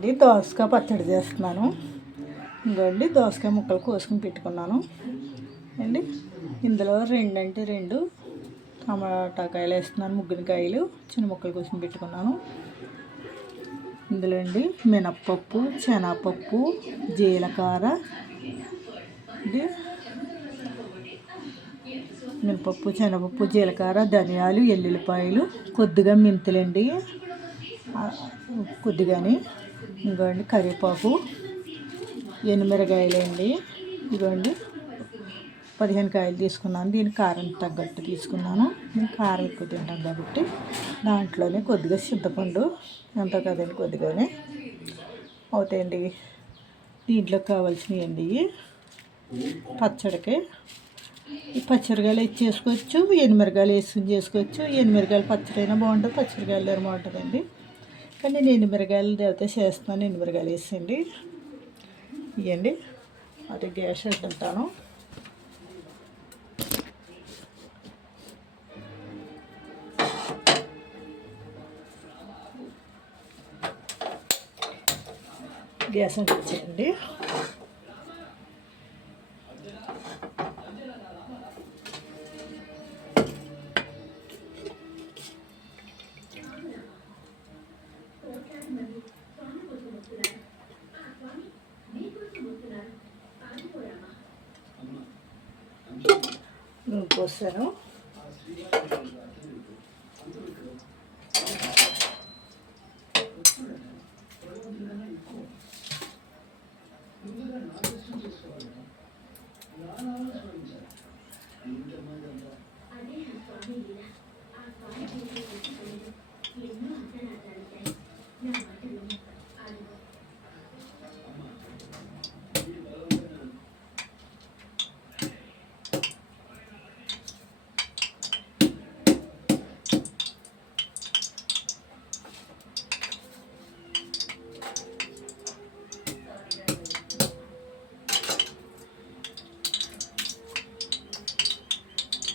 ఇది దోసకాయ పచ్చడి చేస్తున్నాను. ఇంకోండి దోసకాయ ముక్కలు కోసుకుని పెట్టుకున్నాను అండి. ఇందులో 2 అంటే 2 టమాటాకాయలు వేస్తున్నాను. ముగ్గురికాయలు చిన్న ముక్కలు కోసుకుని పెట్టుకున్నాను. ఇందులో అండి మినప్పప్పు, శనగపప్పు, జీలకర్ర, మినపప్పు, శనగపప్పు, జీలకర్ర, ధనియాలు, ఎల్లుల్లిపాయలు, కొద్దిగా మెంతులండి, కొద్దిగాని ఇంకోండి కరివేపాకు, ఎనిమిరకాయలు అండి. ఇదిగోండి 15 కాయలు తీసుకున్నాను. దీని కారం తగ్గట్టు తీసుకున్నాను. నేను కారం ఎక్కువ తింటాను కాబట్టి దాంట్లోనే కొద్దిగా చింతపండు ఎంత కదండి కొద్దిగానే అవుతాయండి. దీంట్లో కావాల్సినవి అండి పచ్చడికి ఈ పచ్చిమిరకాయలు వేసి చేసుకోవచ్చు, ఎనిమిరకాయలు వేసుకుని చేసుకోవచ్చు. ఎనిమిరకాయలు పచ్చడి అయినా బాగుంటుంది, పచ్చిమిరకాయలు అయినా బాగుంటుందండి. కానీ నేను ఎనిమిరకాయలు దేవతే చేస్తున్నాను. ఎనిమిరకాయలు వేసండి ఇవ్వండి. అది గ్యాస్ పెట్టుకుంటాను. గ్యాస్ అంటించండి. నూనె పోసాను.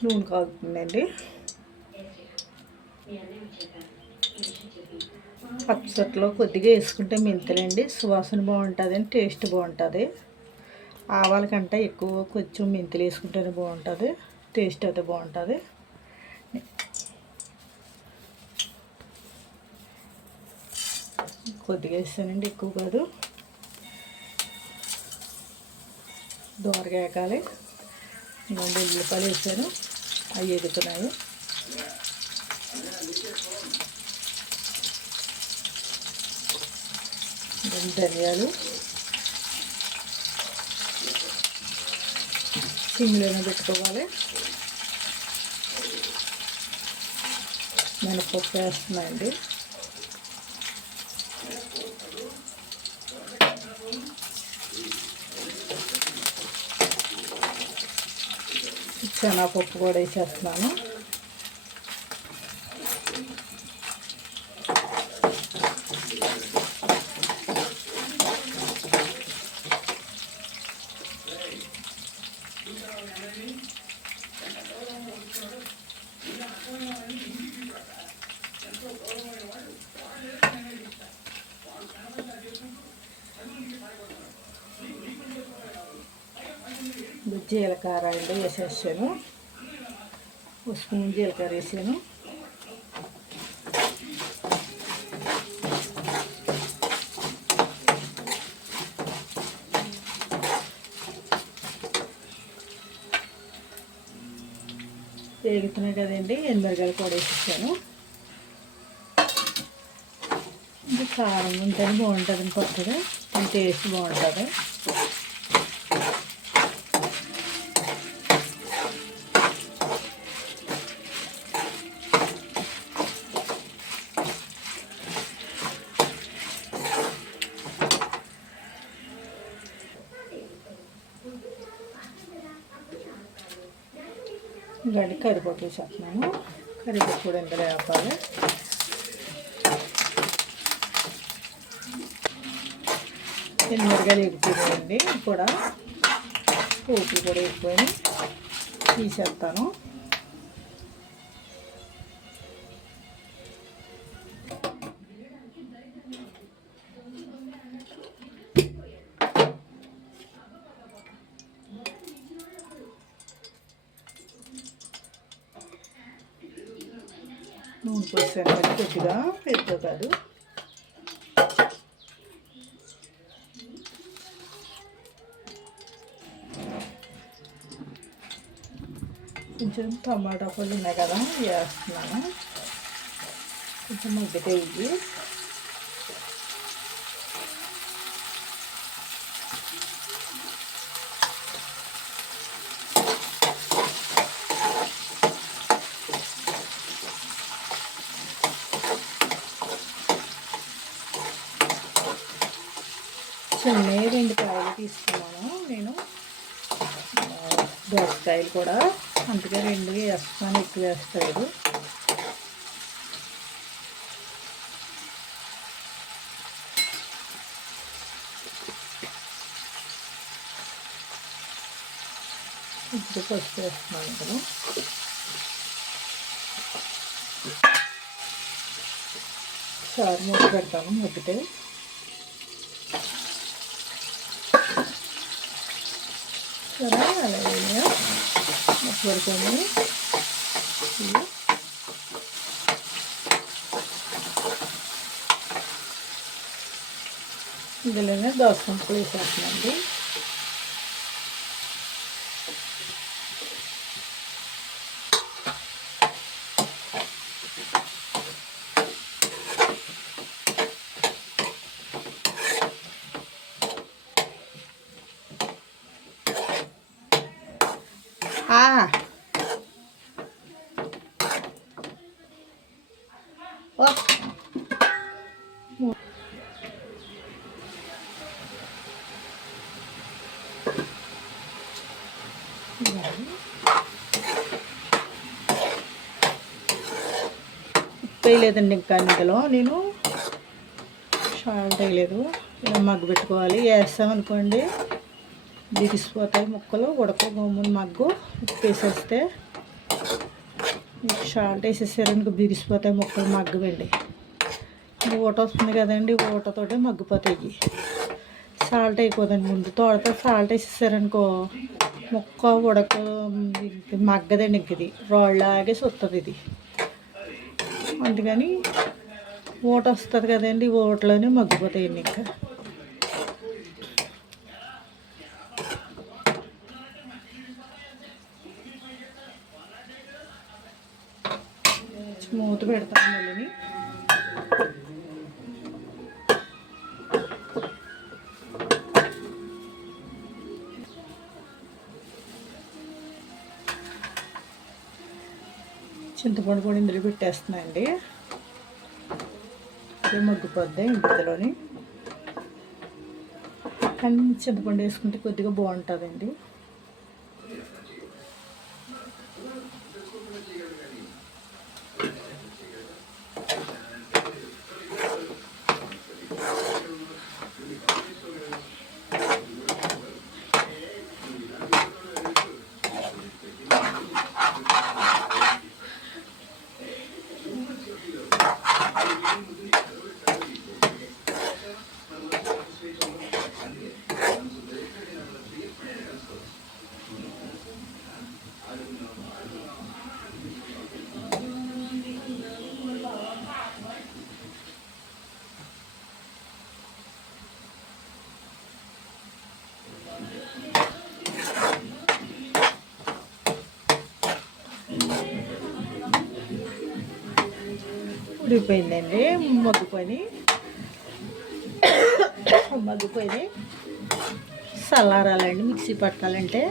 నూనె కాగుతుందండి. పచ్చట్లో కొద్దిగా వేసుకుంటే మెంతులండి సువాసన బాగుంటుందండి, టేస్ట్ బాగుంటుంది. ఆవాల కంటే ఎక్కువ కొంచెం మెంతులు వేసుకుంటేనే బాగుంటుంది, టేస్ట్ అయితే బాగుంటుంది. కొద్దిగా వేస్తానండి, ఎక్కువ కాదు. దోరగా వేకాలి. 2 ఉల్లిపాయలు వేసాను, అవి ఎదుగుతున్నాయి. ధనియాలు సిమ్లోనే పెట్టుకోవాలి. మినపప్పు వేస్తున్నాయండి. శనగపప్పు కూడా వేసేస్తున్నాను. జీలకర్ర అండి వేసేసాను. 1 స్పూన్ జీలకర్ర వేసాను. వేగుతున్నాయి కదండి, ఎనిమిరకాయలు కూడా వేసేసాను. ఇంకా కారం ఉంటేనే బాగుంటుంది, కొత్తగా టేస్ట్ బాగుంటుంది. ఇలాంటి కరివేపాకు వేసేస్తున్నాను. కరివేపాకు కూడా ఇందులో వేపాలి. ఎనిమిరకాయలు ఎగిపోయాయండి. కూడా పోపులు కూడా ఎగిపోయి తీసేస్తాను. పోసాను కొద్దిగా ఎక్కువ కాదు. కొంచెం టమాటా పళ్ళు ఉన్నాయి కదా వేస్తున్నాను. కొంచెం మగ్గితే ఇవి చిన్న 2 కాయలు తీసుకున్నాను నేను. దోసకాయలు కూడా అందుకే 2 వేస్తున్నాను, ఎక్కువ వేస్తాడు. ఇప్పుడు పసుపు వేస్తున్నాను ఇక్కడ. చారు మూత పెడతాను మగ్గితే. సరే అలాగే పడుతుంది. ఇందులోనే దోసకాయలు వేసేస్తున్నాండి. వేయలేదండి ఇంకా ఇందులో నేను సాల్ట్ వేయలేదు. ఇలా మగ్గు పెట్టుకోవాలి. వేస్తామనుకోండి బిగిసిపోతాయి ముక్కలు, ఉడక గమ్మున మగ్గు. ఉప్పు వేసేస్తే సాల్ట్ వేసేసారనుకో బిగిసిపోతాయి ముక్కలు, మగ్గవండి. ఊట వస్తుంది కదండి, ఊటతోటే మగ్గిపోతాయి. సాల్ట్ అయిపోదండి ముందు. తోడతో సాల్ట్ వేసేసారనుకో ముక్క ఉడక మగ్గదండి. ఇంక ఇది రాళ్ళలాగే వస్తుంది ఇది. అందుకని ఊట వస్తుంది కదండి, ఊటలోనే మగ్గిపోతాయండి. ఇంకా మూత పెడతాను మళ్ళీ. చింతపండు కూడా ఇందులో పెట్టేస్తున్నాయండి. అదే మగ్గిపోద్ది ఇందులోని. కానీ చింతపండు వేసుకుంటే కొద్దిగా బాగుంటుందండి. ఉడిపోయిందండి, మగ్గిపోయి చల్లారాలండి. మిక్సీ పట్టాలంటే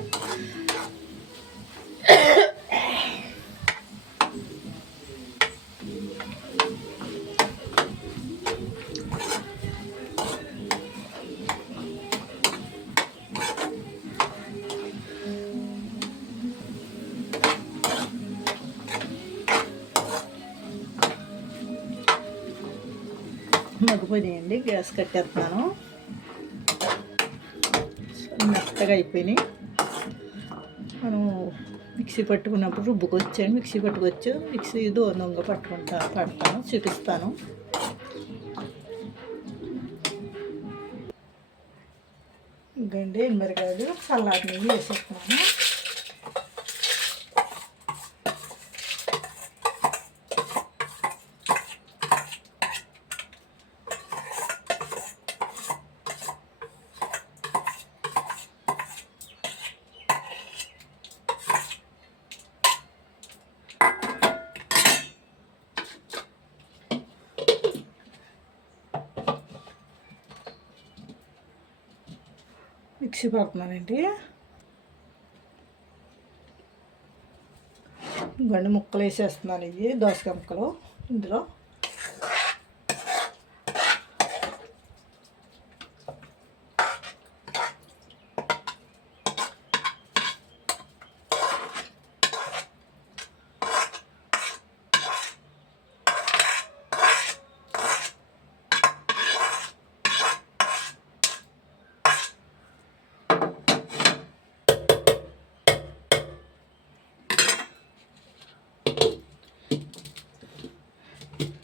మగ్గిపోయినాయండి. గ్యాస్ కట్టేస్తున్నాను. మెత్తగా అయిపోయినాయి. మనం మిక్సీ పట్టుకున్నప్పుడు రుబ్బుకొచ్చాను. మిక్సీ పట్టుకొచ్చు. మిక్సీ దూరంగా పడతాను, చూపిస్తాను. ఇంకండి మిరగాయలు చల్లారి నీళ్ళు వేసేస్తున్నాను. మిక్సీ పడుతున్నానండి. ఇవన్నీ ముక్కలు వేసేస్తున్నాను. ఇవి దోసకాయ ముక్కలు ఇందులో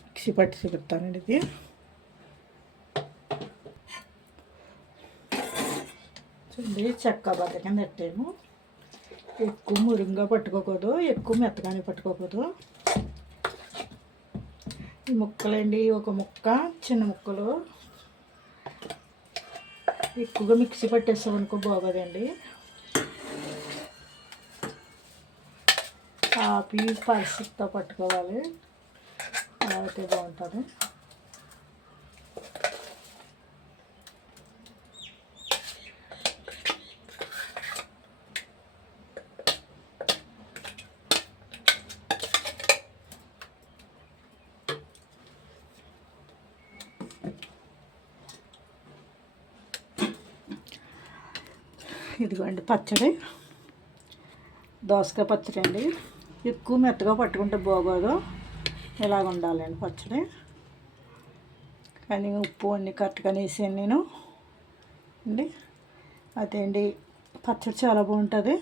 మిక్సీ పట్టి చూపిస్తానండి. ఇది చూడండి, చెక్క బద్దకం పెట్టాను. ఎక్కువ మురుగ్గా పట్టుకోకూడదు, ఎక్కువ మెత్తగానే పట్టుకోకూడదు. ఈ ముక్కలండి, ఒక ముక్క చిన్న ముక్కలు ఎక్కువగా మిక్సీ పట్టేస్తామనుకో బాగోదండి. ఆపి పరిస్థితితో పట్టుకోవాలి, అలా అయితే బాగుంటుంది. ఇదిగోండి పచ్చడి, దోసకాయ పచ్చడి అండి. ఎక్కువ మెత్తగా పట్టుకుంటే బాగోదు, ఇలాగ ఉండాలండి పచ్చడి. కానీ ఉప్పు అన్నీ కరెక్ట్గా వేసాను నేను అండి. అదే అండి, పచ్చడి చాలా బాగుంటుంది.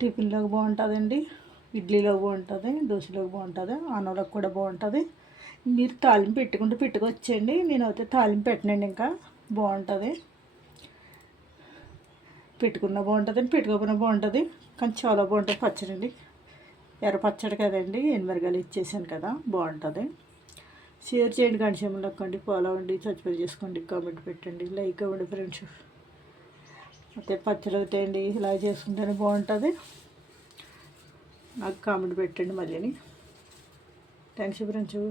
టిఫిన్లోకి బాగుంటుందండి, ఇడ్లీలోకి బాగుంటుంది, దోశలోకి బాగుంటుంది, అన్నంలోకి కూడా బాగుంటుంది. మీరు తాలింపు పెట్టుకుంటే పెట్టుకొచ్చండి. నేనైతే తాలింపు పెట్టనండి, ఇంకా బాగుంటుంది. పెట్టుకున్నా బాగుంటుంది, పెట్టుకోకపోయినా బాగుంటుంది, కానీ చాలా బాగుంటుంది పచ్చడి అండి. ఎర్ర పచ్చడి కదండి, ఎనిమిరగాయలు ఇచ్చేసాను కదా, బాగుంటుంది. షేర్ చేయండి, గంటసేపు నొక్కండి, ఫాలో అవ్వండి, సబ్స్క్రైబ్ చేసుకోండి, కామెంట్ పెట్టండి, లైక్ అవ్వండి ఫ్రెండ్స్. అయితే పచ్చడి అవుతాయండి, ఇలా చేసుకుంటేనే బాగుంటుంది. నాకు కామెంట్ పెట్టండి మళ్ళీ. Thanks friends.